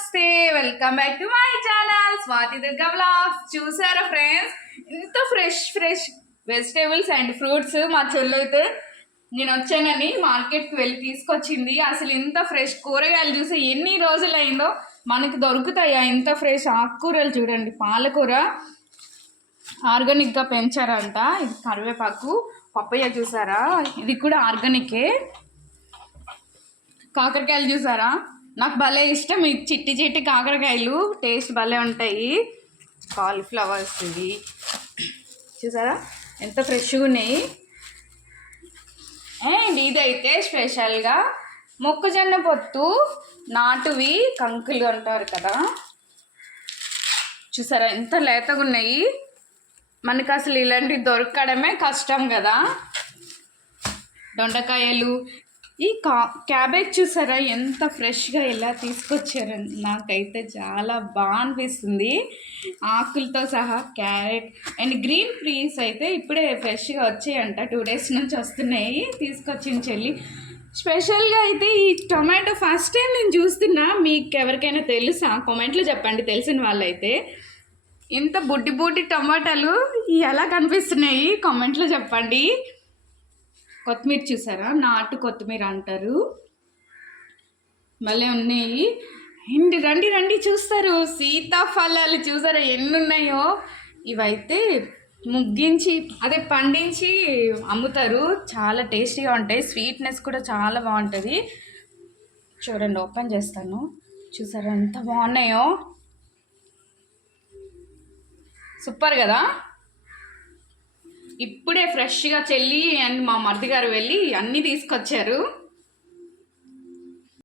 నమస్తే, welcome back to my channel Swathi Durga vlogs. చూసారా friends, ఇంత ఫ్రెష్ వెజిటేబుల్స్ అండ్ ఫ్రూట్స్ మా చెల్లైతే నేను వచ్చానని మార్కెట్కి వెళ్ళి తీసుకొచ్చింది. అసలు ఇంత ఫ్రెష్ కూరగాయలు చూసి ఎన్ని రోజులైందో మనకు దొరుకుతాయా ఇంత ఫ్రెష్ ఆకుకూరలు. చూడండి, పాలకూర ఆర్గానిక్గా పెంచారంట. ఇది కరివేపాకు, పప్పయ్య చూసారా, ఇది కూడా ఆర్గానికే. కాకరకాయలు చూసారా, నాకు భలే ఇష్టం ఈ చిట్టి చిట్టి కాకరకాయలు, టేస్ట్ భలే ఉంటాయి. కాలీఫ్లవర్స్ ఇవి చూసారా ఎంత ఫ్రెష్గా ఉన్నాయి. అండ్ ఇదైతే స్పెషల్గా మొక్కజొన్న పొత్తు నాటువి కంకులు అంటారు కదా, చూసారా ఎంత లేతగా ఉన్నాయి. మనకు అసలు ఇలాంటివి దొరకడమే కష్టం కదా. దొండకాయలు, ఈ క్యాబేజ్ చూసారా ఎంత ఫ్రెష్గా ఎలా తీసుకొచ్చారు. నాకైతే చాలా బాగా అనిపిస్తుంది, ఆకులతో సహా. క్యారెట్ అండ్ గ్రీన్ పీస్ అయితే ఇప్పుడే ఫ్రెష్గా వచ్చాయంట, 2 days నుంచి వస్తున్నాయి. తీసుకొచ్చిన చెల్లి స్పెషల్గా అయితే ఈ టొమాటో ఫస్ట్ టైం నేను చూస్తున్నా. మీకు ఎవరికైనా తెలుసా కామెంట్లో చెప్పండి, తెలిసిన వాళ్ళైతే. ఇంత బుడ్డి టమాటాలు ఎలా కనిపిస్తున్నాయి కామెంట్లో చెప్పండి. కొత్తిమీర చూసారా, నాటు కొత్తిమీర అంటారు, మళ్ళీ ఉన్నాయి. అండ్ రండి చూస్తారు, సీతాఫలాలు చూసారా ఎన్ని ఉన్నాయో. ఇవైతే ముగ్గించి పండించి అమ్ముతారు, చాలా టేస్టీగా ఉంటాయి. స్వీట్నెస్ కూడా చాలా బాగుంటుంది. చూడండి, ఓపెన్ చేస్తాను, చూసారా ఎంత బాగున్నాయో, సూపర్ కదా. ఇప్పుడే ఫ్రెష్గా చెల్లి అండ్ మా మరిది గారు వెళ్ళి అన్నీ తీసుకొచ్చారు.